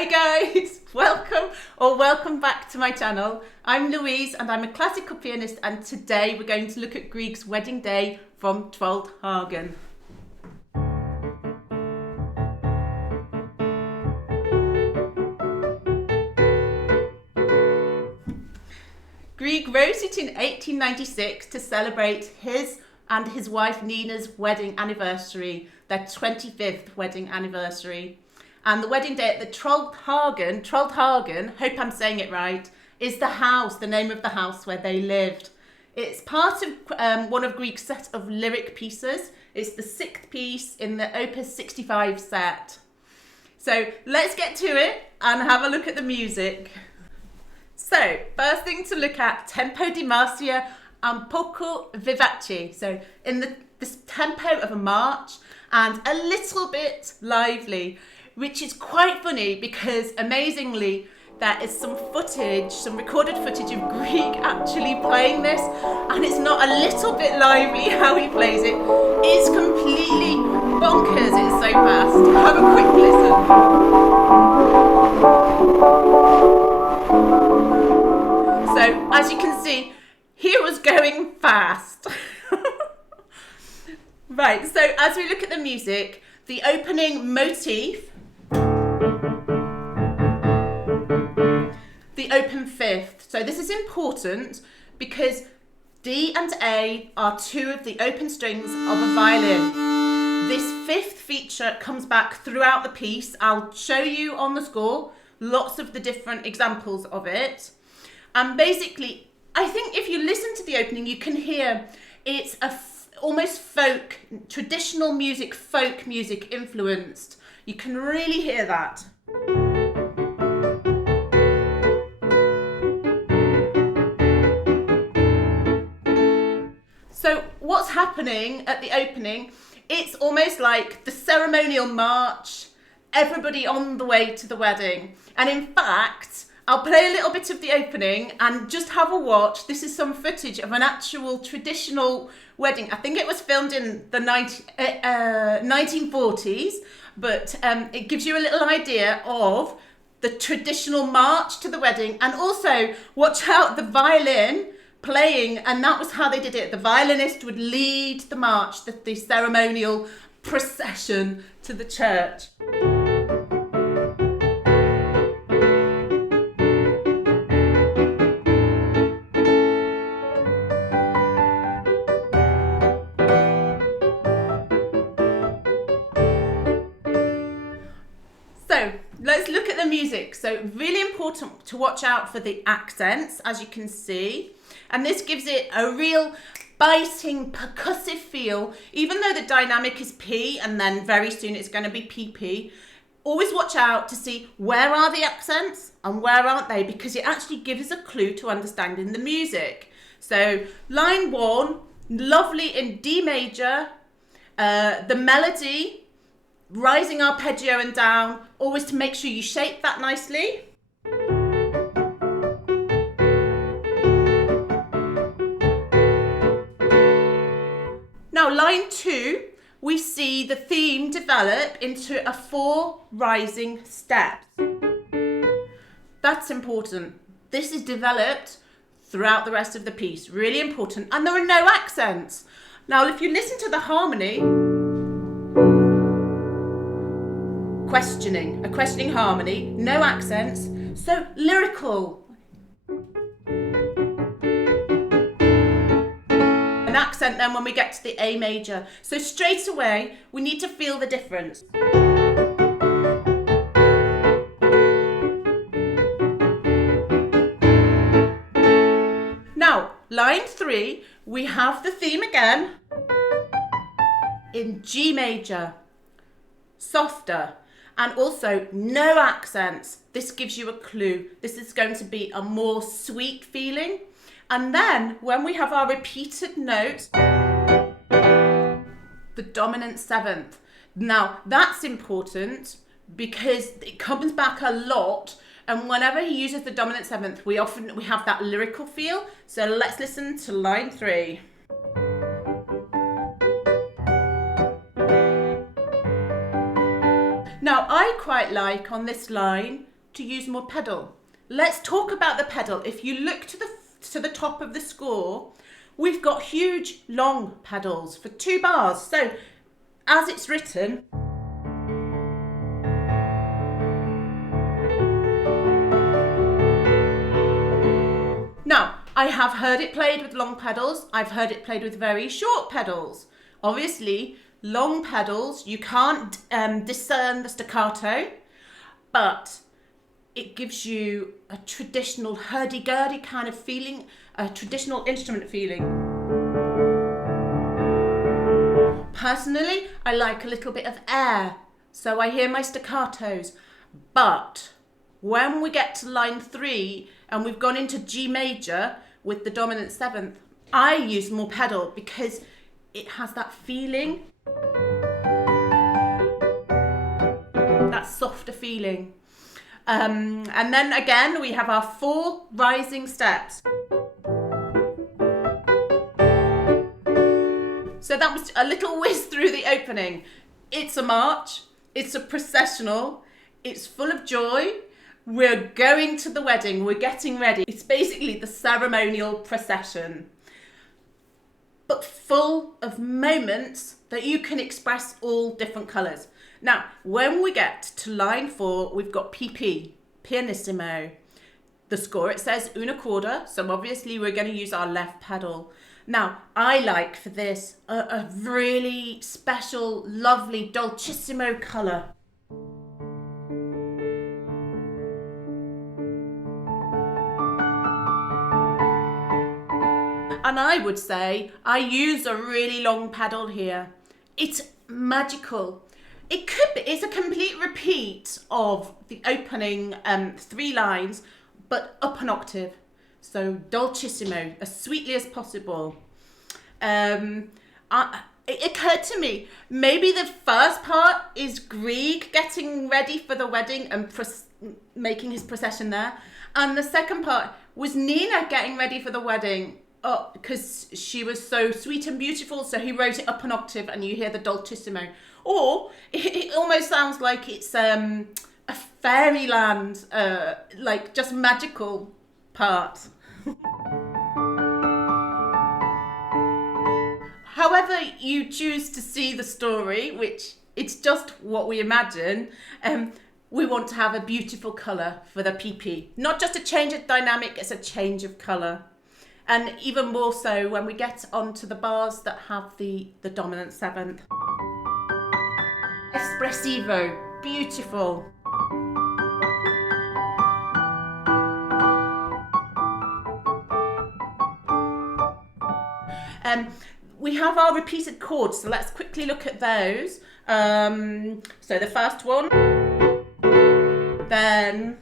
Hi guys, welcome back to my channel. I'm Louise and I'm a classical pianist, and today we're going to look at Grieg's Wedding Day from Troldhaugen. Grieg wrote it in 1896 to celebrate his and his wife Nina's wedding anniversary, their 25th wedding anniversary. And the wedding day at the Troldhaugen, hope I'm saying it right, is the house, the name of the house where they lived. It's part of one of Grieg's set of lyric pieces. It's the 6th piece in the Opus 65 set. So let's get to it and have a look at the music. So first thing to look at, tempo di marcia and poco vivace. So in this tempo of a march and a little bit lively, which is quite funny because amazingly there is some recorded footage of Grieg actually playing this, and it's not a little bit lively how he plays it. It's completely bonkers, it's so fast. Have a quick listen. So as you can see, he was going fast. Right, so as we look at the music, the opening motif, the open fifth. So this is important because D and A are two of the open strings of a violin. This fifth feature comes back throughout the piece. I'll show you on the score lots of the different examples of it. And basically, I think if you listen to the opening, you can hear it's almost folk, traditional music, folk music influenced. You can really hear that. So what's happening at the opening? It's almost like the ceremonial march, everybody on the way to the wedding. And in fact, I'll play a little bit of the opening and just have a watch. This is some footage of an actual traditional wedding. I think it was filmed in the 1940s, but it gives you a little idea of the traditional march to the wedding. And also, watch out, the violin playing, and that was how they did it. The violinist would lead the march, the ceremonial procession to the church. So let's look at the music. So really important to watch out for the accents, as you can see. And this gives it a real biting, percussive feel, even though the dynamic is P and then very soon it's going to be PP. Always watch out to see where are the accents and where aren't they, because it actually gives us a clue to understanding the music. So line 1, lovely in D major, the melody, rising arpeggio and down, always to make sure you shape that nicely. Now line 2, we see the theme develop into a 4 rising steps. That's important. This is developed throughout the rest of the piece, really important. And there are no accents. Now if you listen to the harmony, a questioning harmony, no accents, so lyrical. An accent then when we get to the A major. So straight away, we need to feel the difference. Now, line 3, we have the theme again in G major, softer. And also no accents. This gives you a clue. This is going to be a more sweet feeling. And then when we have our repeated notes, the dominant 7th. Now that's important because it comes back a lot. And whenever he uses the dominant 7th, we have that lyrical feel. So let's listen to line 3. Now, I I quite like on this line to use more pedal. Let's talk about the pedal. If you look to the top of the score, we've got huge long pedals for 2 bars. So as it's written, now I have heard it played with long pedals. I've heard it played with very short pedals. Obviously, long pedals, you can't discern the staccato, but it gives you a traditional hurdy-gurdy kind of feeling, a traditional instrument feeling. Personally, I like a little bit of air, so I hear my staccatos. But when we get to line 3 and we've gone into G major with the dominant 7th, I use more pedal because it has that feeling, that softer feeling. And then again, we have our 4 rising steps. So that was a little whiz through the opening. It's a march, it's a processional, it's full of joy. We're going to the wedding, we're getting ready. It's basically the ceremonial procession, but full of moments that you can express all different colours. Now, when we get to line 4, we've got PP, pianissimo. The score, it says una coda, so obviously we're going to use our left pedal. Now, I like for this a really special, lovely Dolcissimo colour. And I would say I use a really long pedal here. It's magical. It's a complete repeat of the opening 3 lines, but up an octave. So Dolcissimo, as sweetly as possible. It occurred to me, maybe the first part is Grieg getting ready for the wedding and making his procession there. And the second part was Nina getting ready for the wedding. Oh, because she was so sweet and beautiful, so he wrote it up an octave and you hear the Dolcissimo. Or it almost sounds like it's a fairyland, like just magical part. However you choose to see the story, which it's just what we imagine, we want to have a beautiful colour for the PP. Not just a change of dynamic, it's a change of colour. And even more so when we get onto the bars that have the dominant 7th. Espressivo, beautiful. We have our repeated chords, so let's quickly look at those. So the first one, then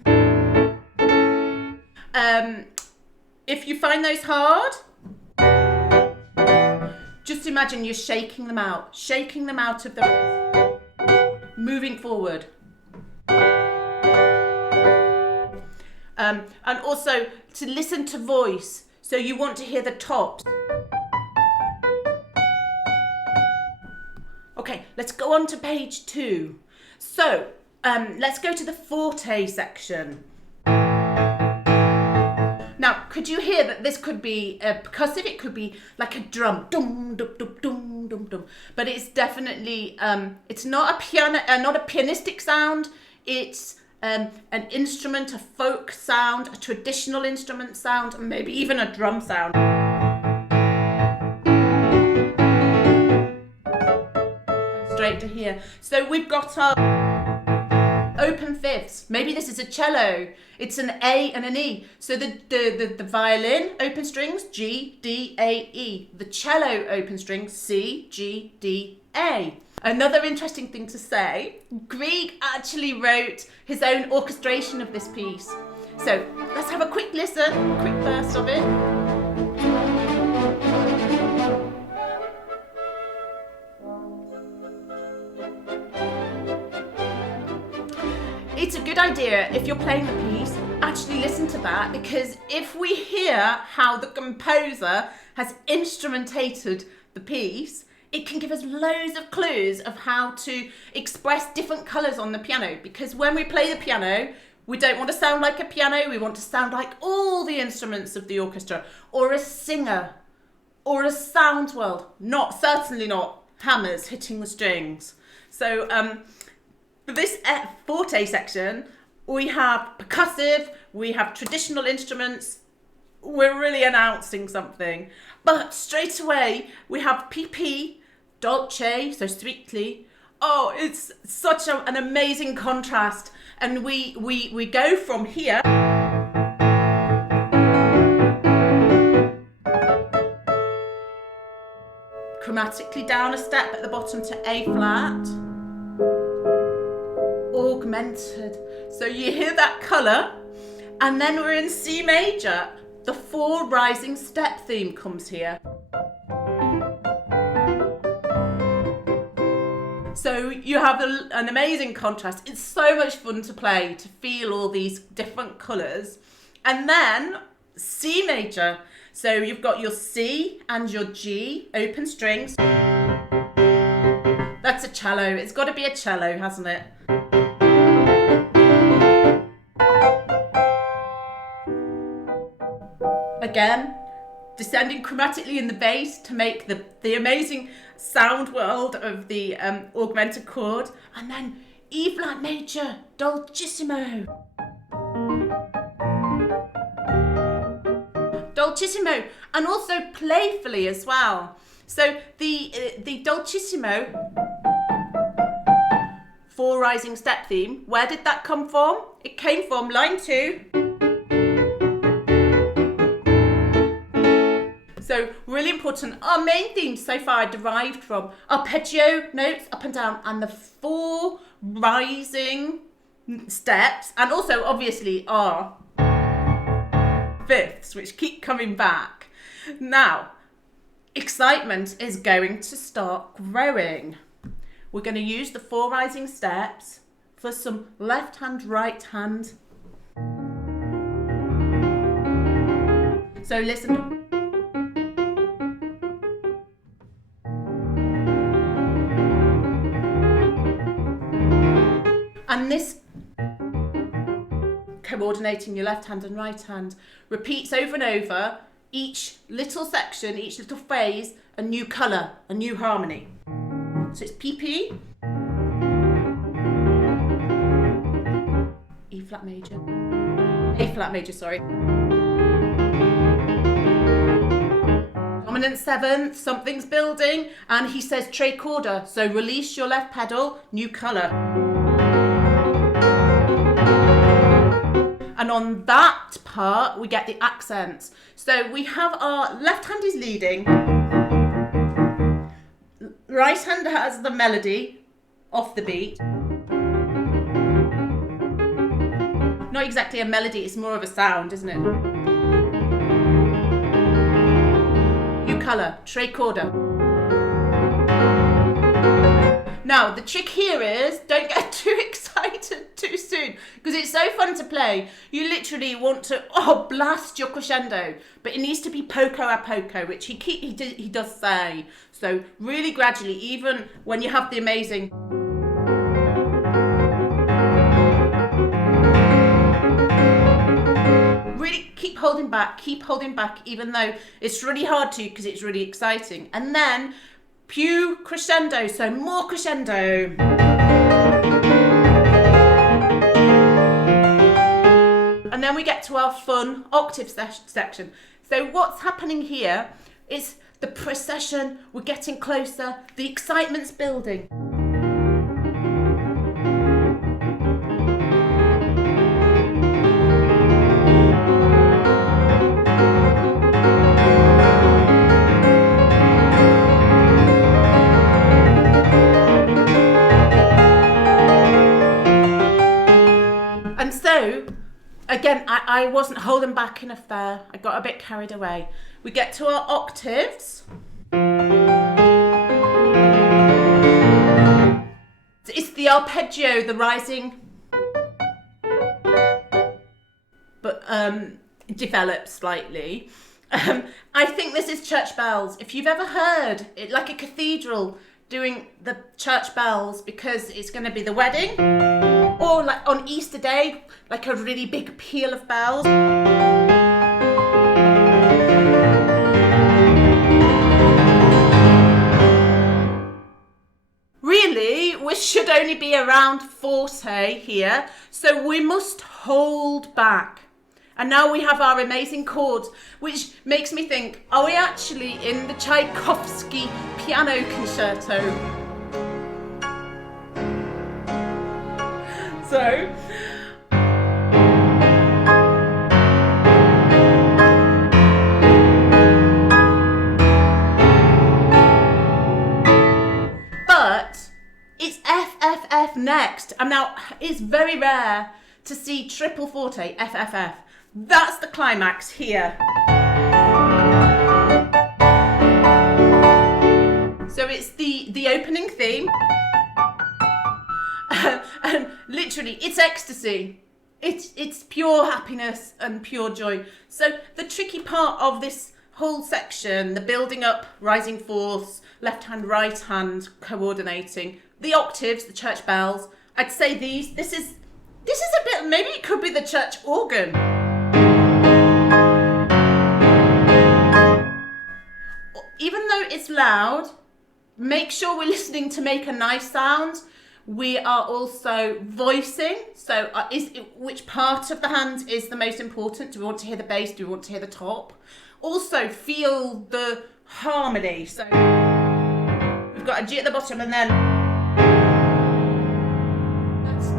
if you find those hard, just imagine you're shaking them out of the wrist, moving forward. And also to listen to voice, so you want to hear the tops. Okay, let's go on to page 2. So let's go to the Forte section. Now, could you hear that this could be percussive? It could be like a drum, dum dum dum dum dum dum. But it's definitely it's not a piano, not a pianistic sound. It's an instrument, a folk sound, a traditional instrument sound, and maybe even a drum sound. Straight to here. So we've got our open fifths. Maybe this is a cello. It's an A and an E. So the violin open strings G, D, A, E. The cello open strings C, G, D, A. Another interesting thing to say, Grieg actually wrote his own orchestration of this piece. So let's have a quick listen, a quick burst of it. It's a good idea, if you're playing the piece, actually listen to that, because if we hear how the composer has instrumentated the piece, it can give us loads of clues of how to express different colours on the piano, because when we play the piano, we don't want to sound like a piano, we want to sound like all the instruments of the orchestra, or a singer, or a sound world, certainly not hammers hitting the strings. So for this Forte section, we have percussive, we have traditional instruments, we're really announcing something. But straight away, we have PP, dolce, so sweetly. Oh, it's such an amazing contrast. And we go from here chromatically down a step at the bottom to A flat, augmented. So you hear that colour, and then we're in C major. The 4 rising step theme comes here. So you have an amazing contrast. It's so much fun to play, to feel all these different colours. And then C major. So you've got your C and your G, open strings. That's a cello. It's got to be a cello, hasn't it? Again, descending chromatically in the bass to make the amazing sound world of the augmented chord. And then E flat major, Dolcissimo. Dolcissimo, and also playfully as well. So the Dolcissimo, 4 rising step theme, where did that come from? It came from line 2. So really important. Our main themes so far are derived from arpeggio notes up and down, and the 4 rising steps, and also obviously our fifths, which keep coming back. Now, excitement is going to start growing. We're going to use the 4 rising steps for some left hand, right hand. So listen. And this, coordinating your left hand and right hand, repeats over and over, each little section, each little phrase, a new colour, a new harmony. So it's PP, E flat major, A flat major, sorry. Dominant 7th, something's building, and he says tre coda, so release your left pedal, new colour. And on that part, we get the accents. So we have our left hand is leading. Right hand has the melody off the beat. Not exactly a melody, it's more of a sound, isn't it? New colour, tre coda. Now, the trick here is don't get too excited too soon, because it's so fun to play. You literally want to blast your crescendo, but it needs to be poco a poco, which he does say. So really gradually, even when you have the amazing really keep holding back, even though it's really hard to, because it's really exciting. And then più crescendo, so more crescendo. And then we get to our fun octave section. So what's happening here is the procession, we're getting closer, the excitement's building. And so, again, I wasn't holding back enough there. I got a bit carried away. We get to our octaves. It's the arpeggio, the rising, but develops slightly. I think this is church bells. If you've ever heard it, like a cathedral doing the church bells because it's going to be the wedding, or like on Easter Day, like a really big peal of bells. Really, we should only be around Forte here, so we must hold back. And now we have our amazing chords, which makes me think, are we actually in the Tchaikovsky piano concerto? So, but it's FFF next. And now it's very rare to see triple forte, FFF. That's the climax here. So it's the opening theme. And literally, it's ecstasy. It's pure happiness and pure joy. So the tricky part of this whole section, the building up, rising fourths, left hand, right hand, coordinating, the octaves, the church bells. I'd say this is a bit, maybe it could be the church organ. Even though it's loud, make sure we're listening to make a nice sound. We are also voicing. So which part of the hand is the most important? Do we want to hear the bass? Do we want to hear the top? Also feel the harmony. So we've got a G at the bottom and then that's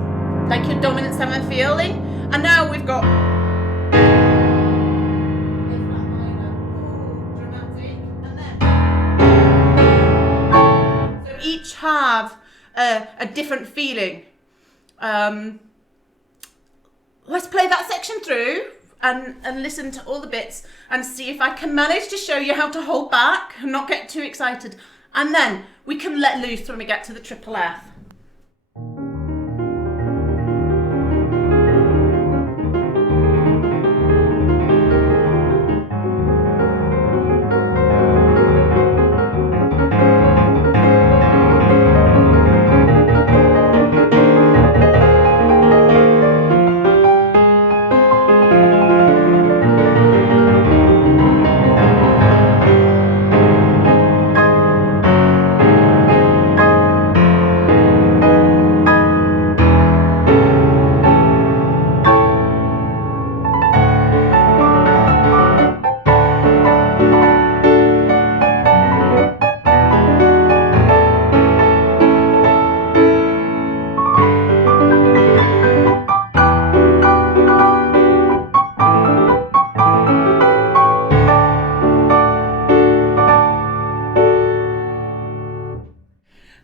like your dominant seventh feeling. And now we've got each have a different feeling. Let's play that section through and listen to all the bits and see if I can manage to show you how to hold back and not get too excited. And then we can let loose when we get to the triple F.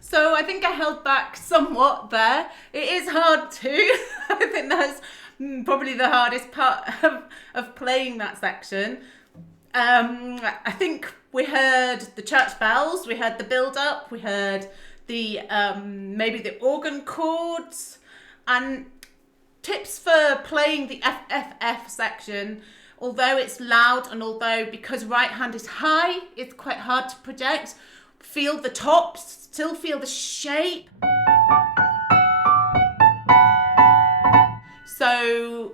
So I think I held back somewhat there. It is hard too. I think that's probably the hardest part of playing that section. I think we heard the church bells, we heard the build-up, we heard the maybe the organ chords, and tips for playing the FFF section. Although it's loud and although because right hand is high, it's quite hard to project. Feel the tops, still feel the shape. So,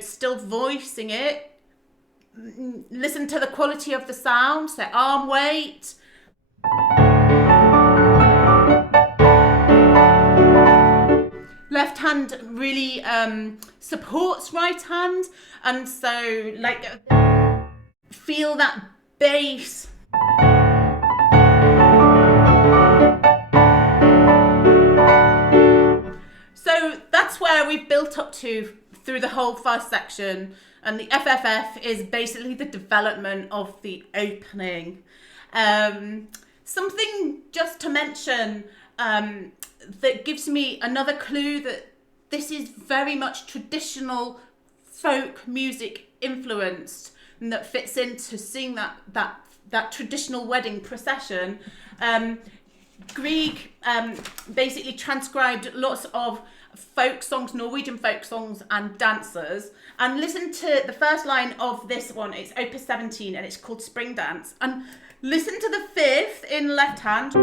still voicing it. Listen to the quality of the sound, so arm weight. Left hand really supports right hand, and so feel that bass. So that's where we've built up to through the whole first section, and the FFF is basically the development of the opening. Something just to mention that gives me another clue that this is very much traditional folk music influenced, and that fits into seeing that traditional wedding procession. Grieg basically transcribed lots of folk songs, Norwegian folk songs and dancers. And listen to the first line of this one. It's Opus 17 and it's called Spring Dance. And listen to the fifth in left hand.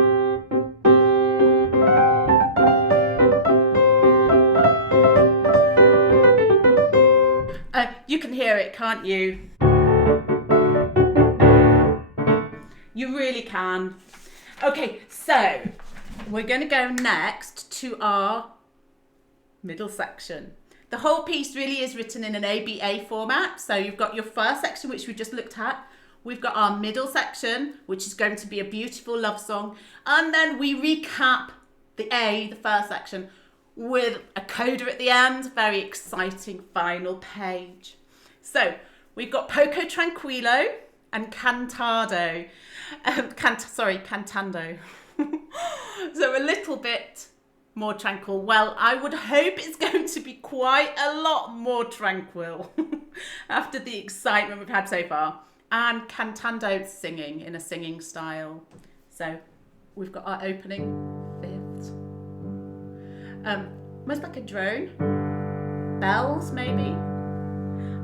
You can hear it, can't you? You really can. Okay, so we're going to go next to our middle section. The whole piece really is written in an ABA format. So you've got your first section, which we just looked at. We've got our middle section, which is going to be a beautiful love song. And then we recap the first section, with a coda at the end. Very exciting final page. So we've got Poco Tranquillo and Cantado. Cantando. So a little bit more tranquil. Well, I would hope it's going to be quite a lot more tranquil after the excitement we've had so far. And Cantando singing in a singing style. So we've got our opening fifth. Almost like a drone. Bells, maybe.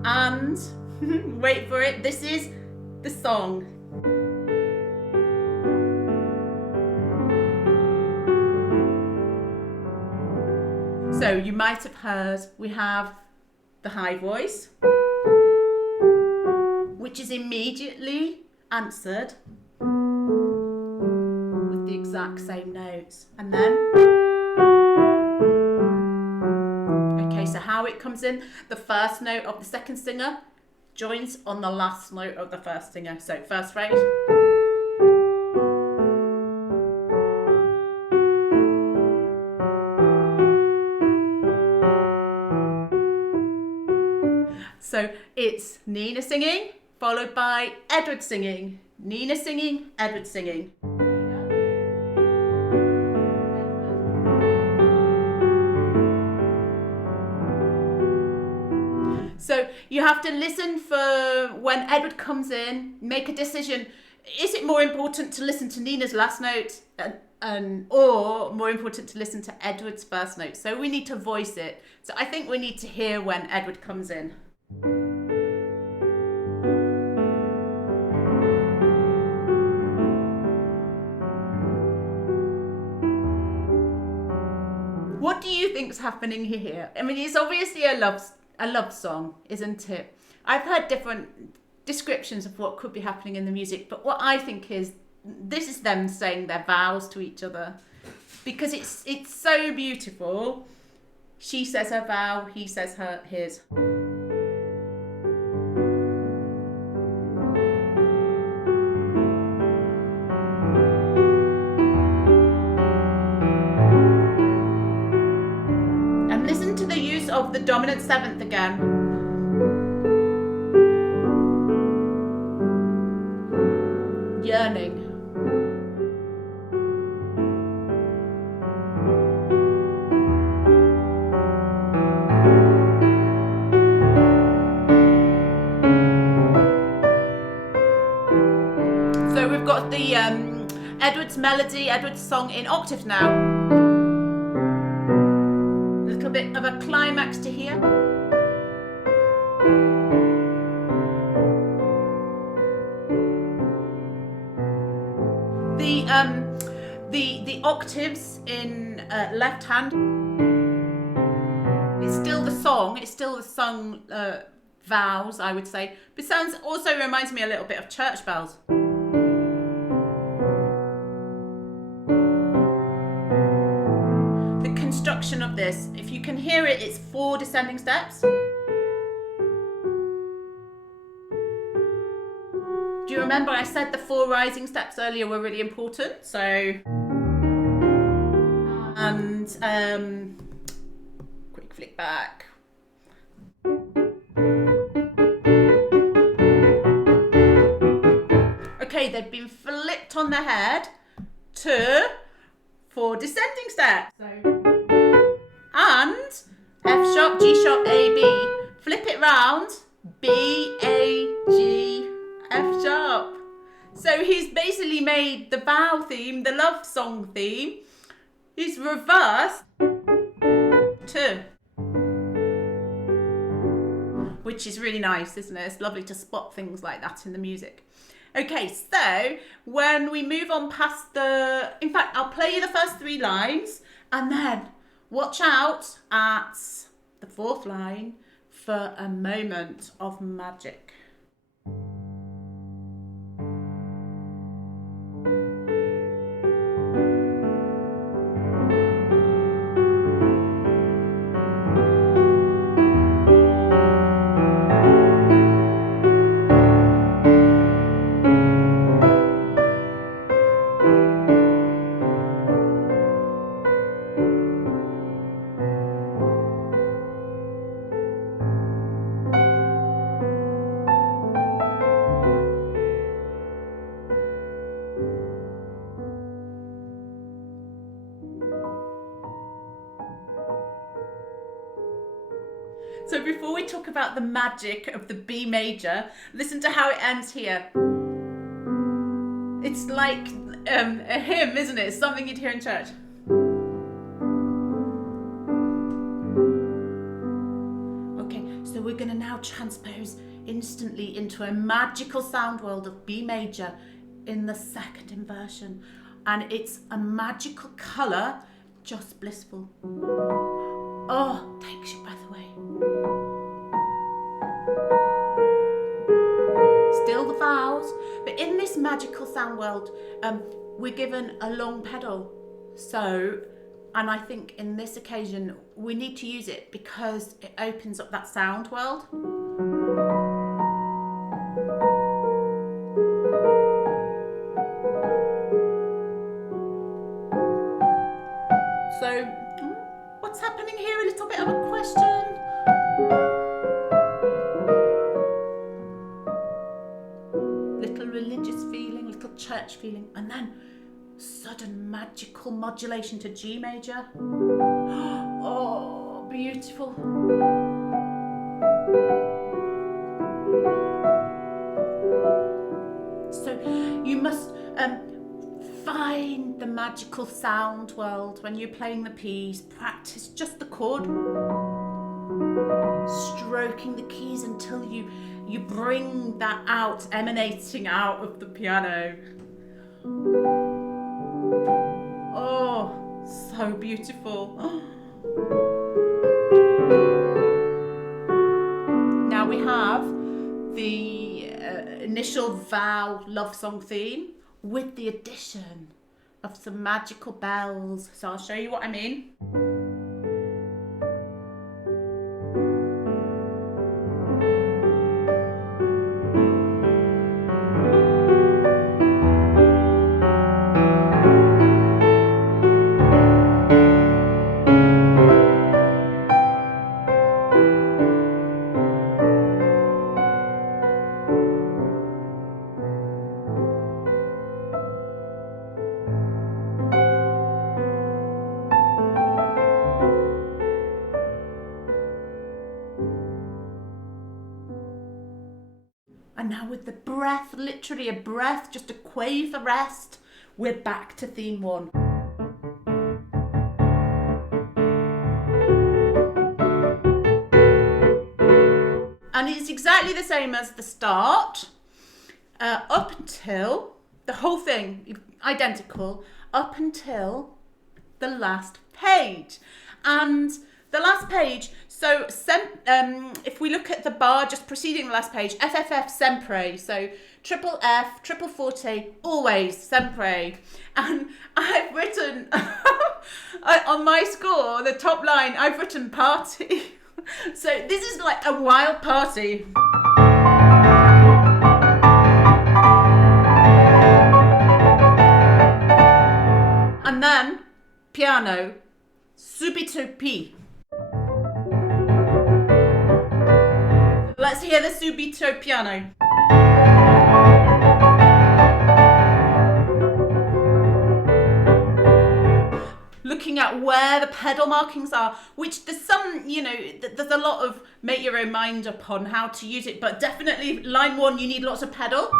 And wait for it. This is the song. So you might have heard we have the high voice, which is immediately answered with the exact same notes. And then, okay, so how it comes in, the first note of the second singer joins on the last note of the first singer. So first phrase. So it's Nina singing, followed by Edward singing. Nina singing, Edward singing. So you have to listen for when Edward comes in, make a decision. Is it more important to listen to Nina's last note or more important to listen to Edward's first note? So we need to voice it. So I think we need to hear when Edward comes in. What do you think's happening here? I mean, it's obviously a love song, isn't it? I've heard different descriptions of what could be happening in the music, but what I think is this is them saying their vows to each other, because it's so beautiful. She says her vow, he says his. Of the dominant seventh again. Yearning. So we've got the Edward's melody, Edward's song in octaves now. Bit of a climax to hear. The octaves in left hand. It's still the song. It's still the sung vowels, I would say. But sounds also reminds me a little bit of church bells. Construction of this, if you can hear it, it's 4 descending steps. Do you remember I said the 4 rising steps earlier were really important? So, and quick flick back. Okay, they've been flipped on their head to 4 descending steps. So. And F sharp, G sharp, A, B. Flip it round, B, A, G, F sharp. So he's basically made the vow theme, the love song theme, he's reversed 2. Which is really nice, isn't it? It's lovely to spot things like that in the music. Okay, so when we move on past in fact, I'll play you the first 3 lines and then watch out at the 4th line for a moment of magic. So before we talk about the magic of the B major, listen to how it ends here. It's like a hymn, isn't it? It's something you'd hear in church. Okay, so we're going to now transpose instantly into a magical sound world of B major in the 2nd inversion. And it's a magical colour, just blissful. Oh, takes your breath away. Still the vowels, but in this magical sound world, we're given a long pedal. So, and I think in this occasion, we need to use it because it opens up that sound world. So, what's happening here? A little bit of a question. Little religious feeling, little church feeling, and then sudden magical modulation to G major. Oh, beautiful. So you must find the magical sound world when you're playing the piece. Practice just the chord, stroking the keys until you bring that out, emanating out of the piano. Oh, so beautiful. Now we have the initial vow love song theme with the addition of some magical bells. So I'll show you what I mean. And now with the breath, literally a breath, just a quaver rest, we're back to theme 1. And it's exactly the same as the start, up until, the whole thing, identical, up until the last page. And the last page, so if we look at the bar just preceding the last page, FFF sempre, so triple F, triple forte, always sempre. And I've written, on my score, the top line, I've written party. So this is like a wild party. And then, piano, subito P. Let's hear the subito piano. Looking at where the pedal markings are, which there's some, there's a lot of make your own mind up on how to use it, but definitely line 1, you need lots of pedal.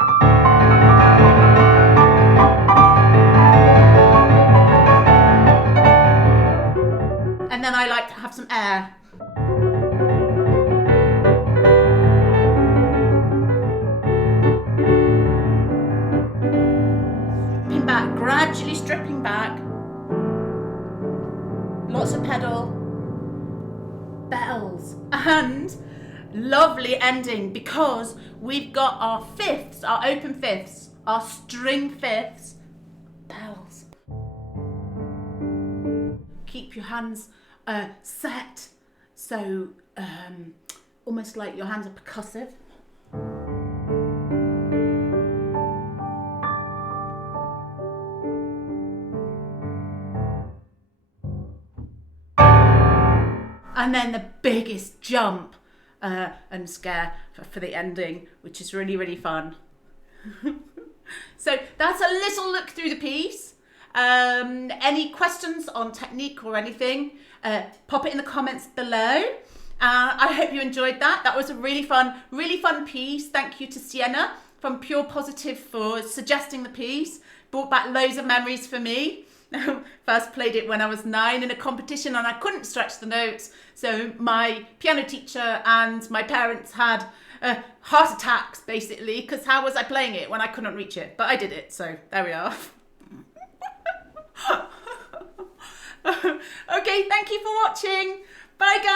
And then I like to have some air. Stripping back, gradually stripping back. Lots of pedal. Bells. And lovely ending because we've got our fifths, our open fifths, our string fifths. Bells. Keep your hands set, so almost like your hands are percussive. And then the biggest jump and scare for the ending, which is really, really fun. So that's a little look through the piece. Any questions on technique or anything, pop it in the comments below. I hope you enjoyed that. That was a really fun piece. Thank you to Sienna from Pure Positive for suggesting the piece. Brought back loads of memories for me. First played it when I was 9 in a competition and I couldn't stretch the notes. So my piano teacher and my parents had heart attacks basically, because how was I playing it when I couldn't reach it? But I did it, so there we are. Okay, thank you for watching. Bye guys.